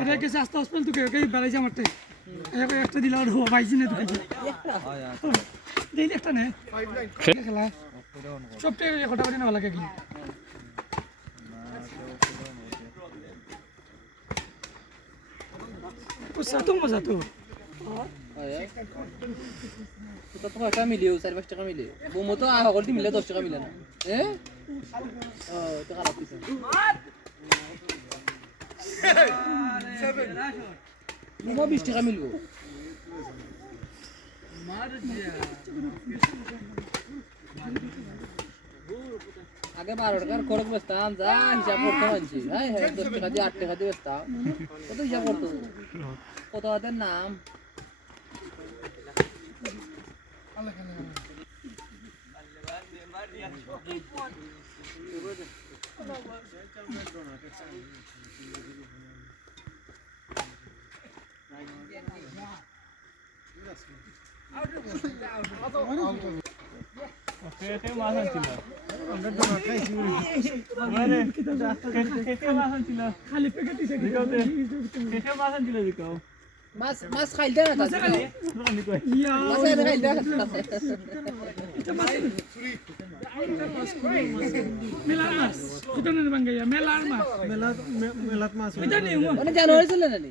আর একটা দিলাম আর পাইছি না তোকে দিন একটা নে সবটাই একটা করে নেওয়া লাগে কি বুঝছা তো মজা তো তো তো একটা মিলিও চার পাঁচ টাকা মিলে বোমো তো আহ করতে মিলে দশ টাকা মিলে না এ আগে বারো টাকার খরচ বেচতাম, যা হিসাব করতে মানছি। হ্যাঁ হ্যাঁ দশ টাকা দিয়ে আট কত হিসাব করতো কত হাতের নাম? দিছে মাছ মাছ খাইলে না তাতে ইয়া মাছ খাইলে খাইলে মেলার মাছ মেলার মাছ মেলা মেলাত মাছ মানে জানুয়ারি চলে না মেলা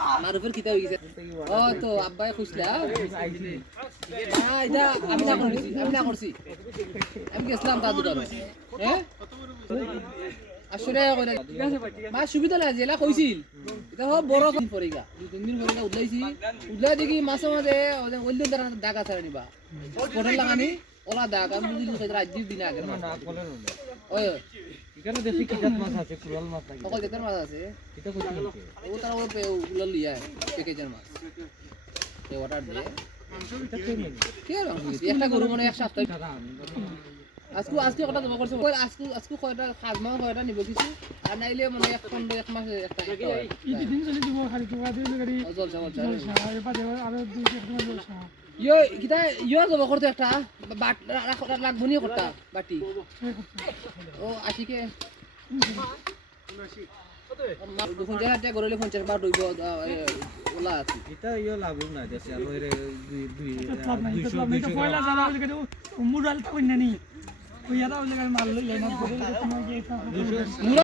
আমরা মারুফের কিতা ও তো, আব্বাই এটা আমি না করছি, আমি না করছি। আমি গেছিলাম আসলে মা, সুবিধা নাই, জেলা কইছিল। এটা হব বড় উদলাই দেখি মাসে মাঝে ওইল দিন দাগ আছে নিবা। লাগানি। ওলা দাগ আমি বুঝলি কই রাত দিন আগে ওই এখানে দেখি কিটাত মাছ আছে কুরাল মাছ নাকি? সকল যেতার মাছ আছে। এটা কইতে ও তারা ওগুলো ওগুলো লিয়া প্যাকেজের মাছ। এই অর্ডার দিয়ে কে আর একটা গরু মানে এক সপ্তাহ আজকু আজকে কথা জমা করছে? কই আজকু আজকু কয়টা? সাত মাস কয়টা নিব কিছু? আর নাইলে মানে এক পনেরো এক মাস একটা এই দিন চলে দিব খালি তোকা দিয়ে গাড়ি। জলসা জলসা এই আরও দুই একটা জলসা ইয়ো ইয়ো জমা করতে একটা বাট লাগবো নি করতা বাটি। ও আশিকে। দুখন জায়গা একটা গরলে পঞ্চাশ বার রইব ওলা আছে। এটা ইয়ে লাভ না দেশে আর ওই দুই দুই দুইশো লাভ নাই তো দুইশো পয়লা জানা হলে গাড়ি মুরাল তো কইনা নি। ওই না কি